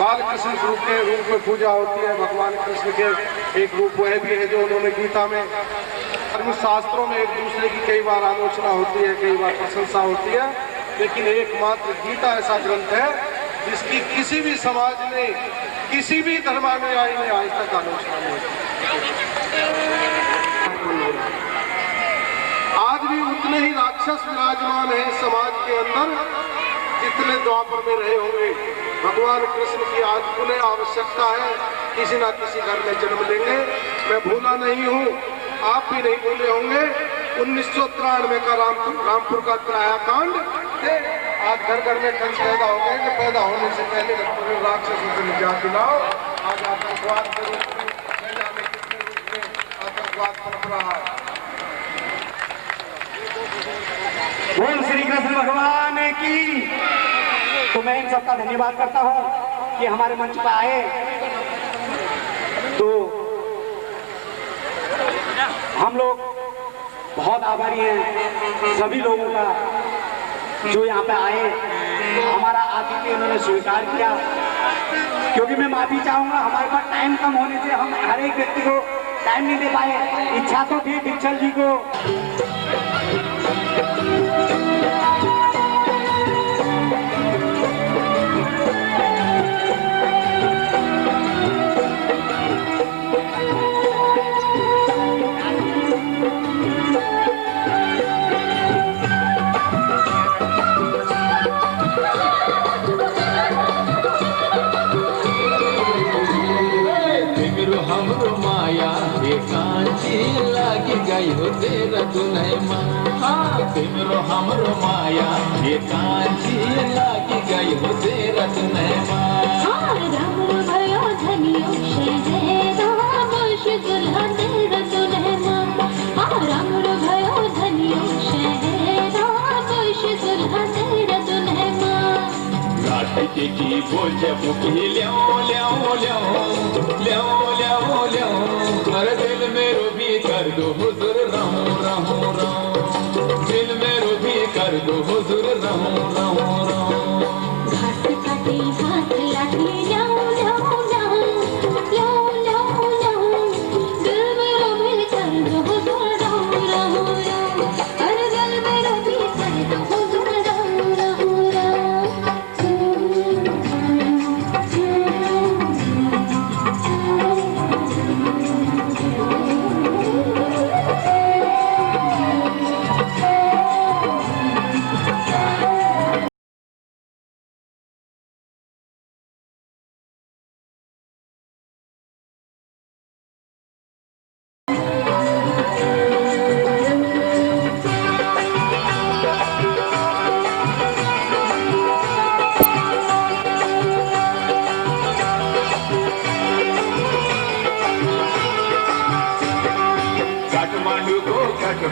बाल कृष्ण रूप के रूप में पूजा होती है। भगवान कृष्ण के एक रूप वह भी है जो उन्होंने गीता में, धर्म शास्त्रों में एक दूसरे की कई बार आलोचना होती है, कई बार प्रशंसा होती है, लेकिन एकमात्र गीता ऐसा ग्रंथ है जिसकी किसी भी समाज ने, किसी भी धर्मानुयायी ने आज तक आलोचना नहीं की। आज भी उतने ही राक्षस विराजमान है समाज के अंदर जितने द्वापर में रहे होंगे। भगवान कृष्ण की आज पुनः आवश्यकता है, किसी ना किसी घर में जन्म लेंगे। मैं भूला नहीं हूँ, आप भी नहीं भूले होंगे 1993 का रामपुर का त्रायाकांड। आज घर घर में कंस पैदा हो गए कि पैदा होने से पहले राक्षसों से निजात दिलाओ। आज आतंकवाद के रूप में, न जाने कितने रूप में आतंकवाद पनप रहा है। बोल श्री कृष्ण भगवान की। तो मैं इन सबका धन्यवाद करता हूँ कि हमारे मंच पर आए। तो हम लोग बहुत आभारी हैं सभी लोगों का जो यहाँ पे आए, हमारा आतिथ्य उन्होंने स्वीकार किया। क्योंकि मैं माफी चाहूंगा, हमारे पास टाइम कम होने से हम हर एक व्यक्ति को टाइम नहीं दे पाए। इच्छा तो थी भिक्षल जी को तेरा दुल्हे माँ तिमरो हमरो माया ये कांची लागी गई हो तेरा दुल्हे माँ रामरो भयो धनियो शहजेदा बोश दुल्हा तेरा दुल्हे माँ रामरो भयो धनियो शहजेदा बोश दुल्हा तेरा दुल्हे माँ लाठी की बोझ मुकी ल्याओ ल्याओ ल्याओ ल्याओ ल्याओ ल्याओ हर दिल मेरो भी कर दो हुजूर रहूं रहूं रहूं दिल मेरो भी कर दो हुजूर रहूं रहूं रहूं घाट काटे हाथ लाठी ल्याओ ल्याओ ल्याओ ल्याओ ल्याओ ल्याओ दिल मेरो भी कर दो हुजूर रहूं रहूं रहूं हर दिल मेरो भी कर दो हुजूर रहूं रहूं रहूं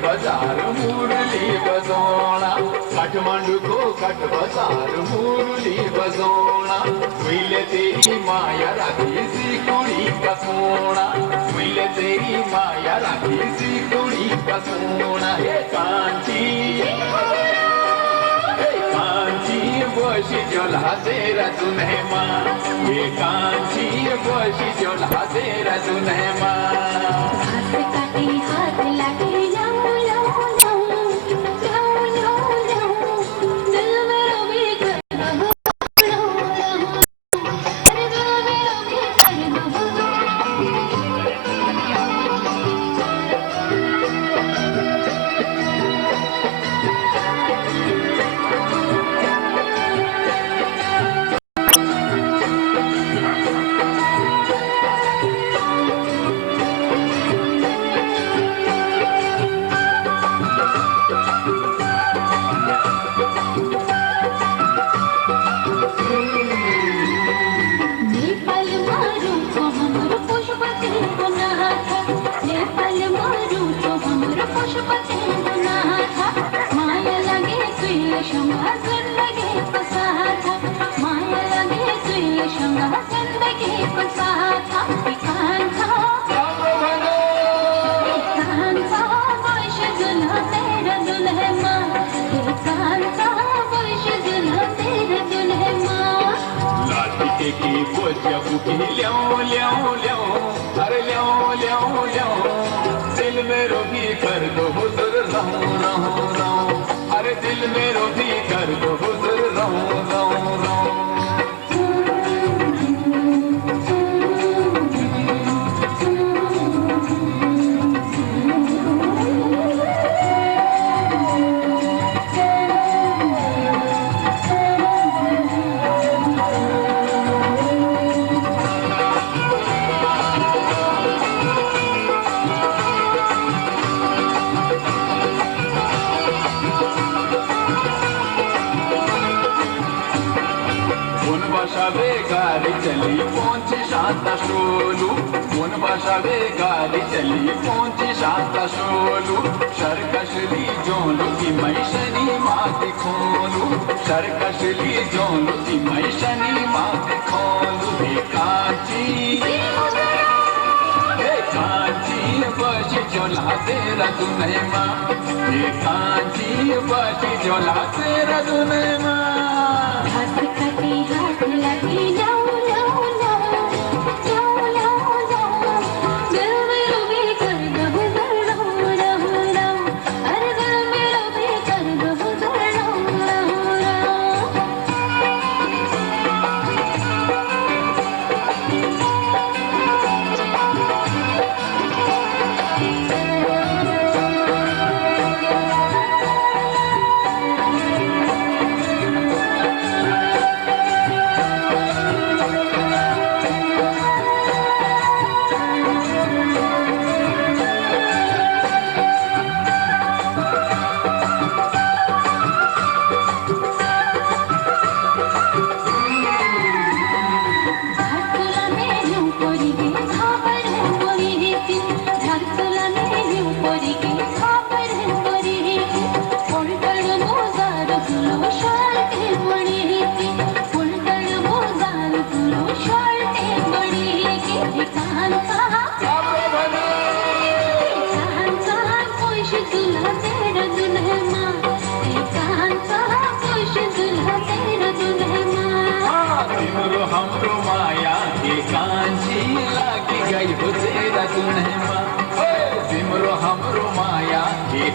बाजार मुरली बजाना, काठमांडू को कट बाजार मुरली बजाना, मिले तेरी माया राखी सी कुड़ी का सोना, मिले तेरी माया राखी सी कुड़ी का सोना। हे कांची बशी जोला तेरा दुन्हे माँ, ये कांची बशी जोला तेरा दुन्हे माँ। हाथ काटे हाथ लागे लाओ लाओ लाओ लाओ लाओ लाओ, दिल में रोबी कर दो लाओ लाओ, अरे दिल में रोबी कर दो। नेपाल मारू तो हमर पुष्पते गुनाथ, नेपाल मारू तो हमर पुष्पते गुनाथ, माया लगे तुय शंगा जिंदगी पसाथ, माया लगे तुय शंगा जिंदगी पसाथ। कांता वर्ष दुल्हा तेरा दुल्हे माँ, कांता वर्ष दुल्हा तेरा दुल्हे माँ। लातिके की बोझा बुकी ल्याओ ल्याओ ल्याओ, अरे ल्याओ ल्याओ ल्याओ, दिल में रोभी कर दो हुजूर रहूं रहूं रहूं, अरे दिल में रोभी कर दो हुजूर रहूं रहूं रहूं। गाड़ी चली पहुंची शांता शोलू, उन भाषा वे गाड़ी चली पहुंची शांता शोलू, शरकशली जोलू की मैं शनि माती खोलू, शरकशली जोलू की मैं शनि माती खोलू। हे कांची बशी जोला तेरा दुन्हे माँ, हे कांची बशी जोला तेरा दुन्हे माँ। हाथ काटे हाथ लागे लाओ लाओ लाओ लाओ लाओ लाओ, दिल में रोबी कर दो लाओ लाओ लाओ, अरे दिल में रोबी कर दो लाओ लाओ लाओ।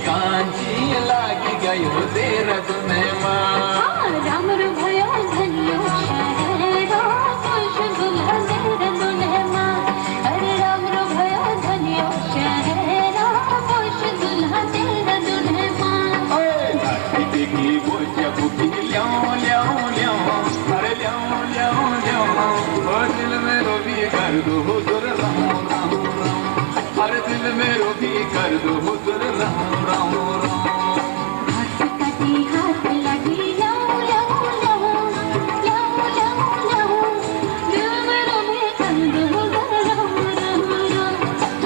कांची लागी गई हो तेरा तुम्हें माँ। राम रो भयो धन्यो शहरो खुश दुल्हा तेरा दुल्हे माँ, अरे राम रो भयो धन्यो शहरो खुश दुल्हा तेरा दुल्हे माँ। की वो जब ल्याओ ल्याओ ल्याओ, अरे ल्याओ ल्याओ ल्याओ, और दिल में रोबी कर दो हुजूर रहूं रहूं रहूं, अरे दिल में रोबी कर दो हुजूर रहूं रहूं रहूं। हाथ काटे हाथ लागे लाओ लाओ लाओ लाओ लाओ लाओ, दिल में रोबी कर दो हुजूर रहूं रहूं रहूं,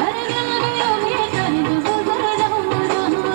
अरे दिल में रोबी कर दो हुजूर रहूं रहूं रहूं।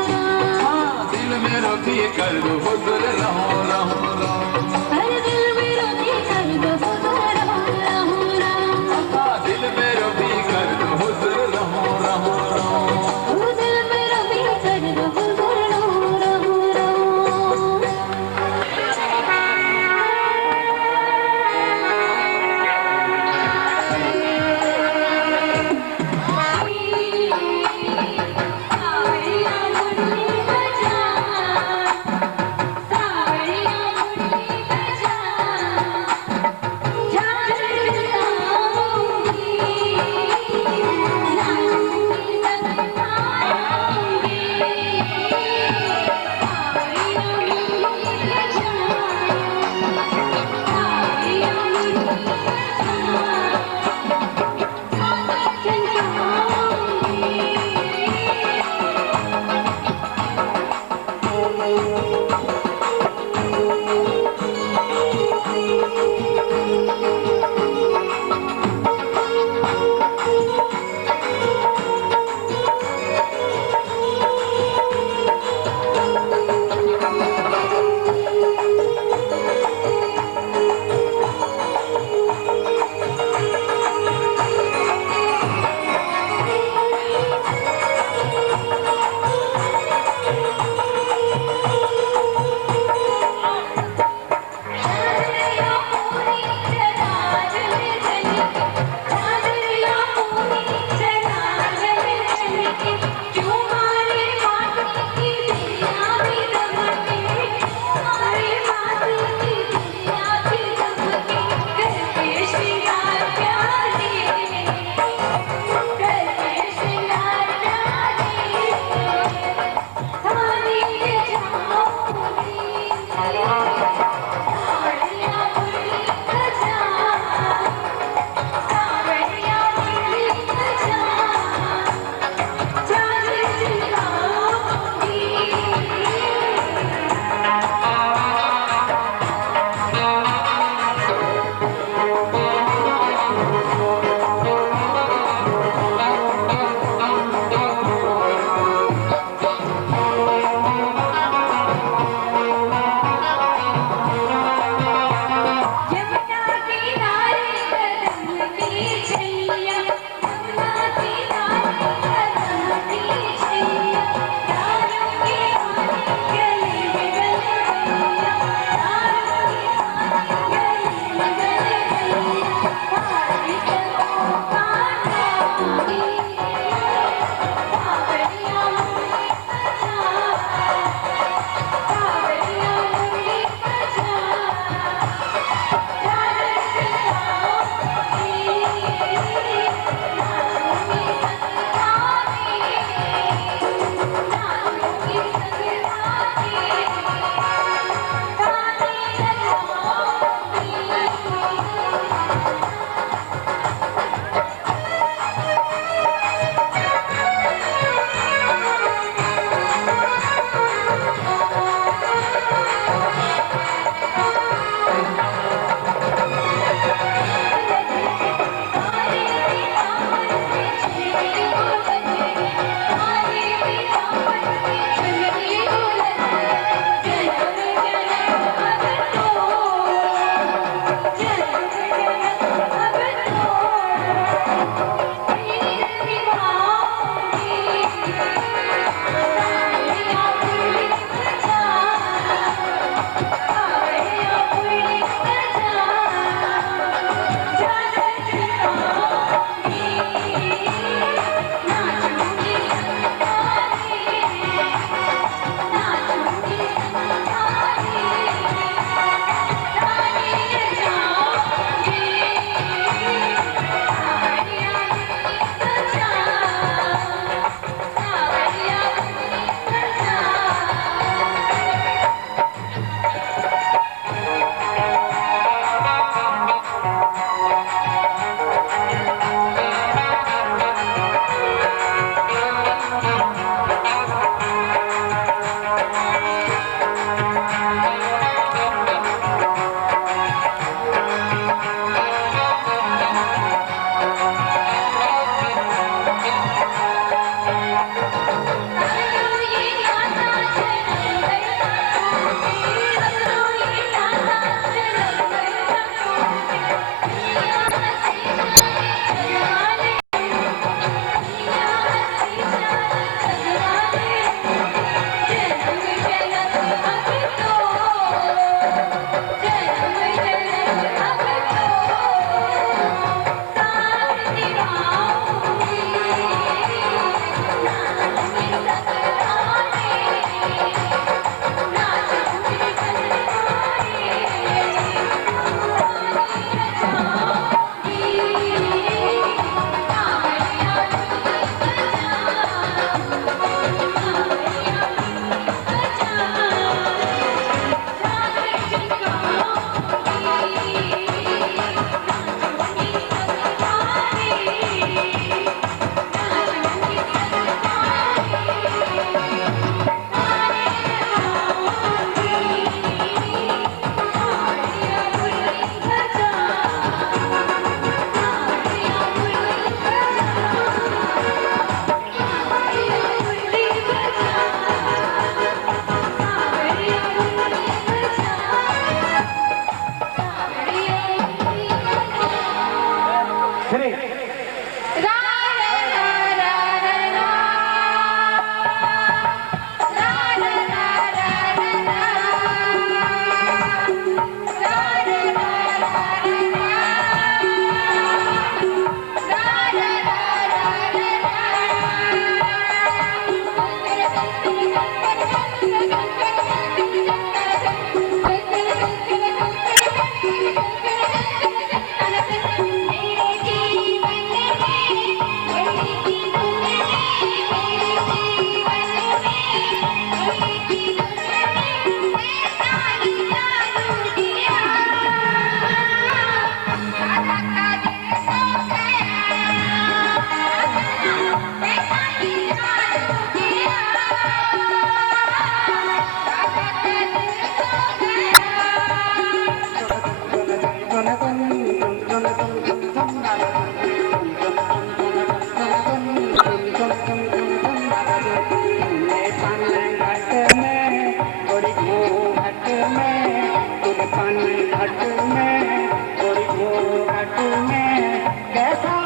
घाट में गोरी घाट में कैसा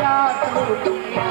जा तू पिया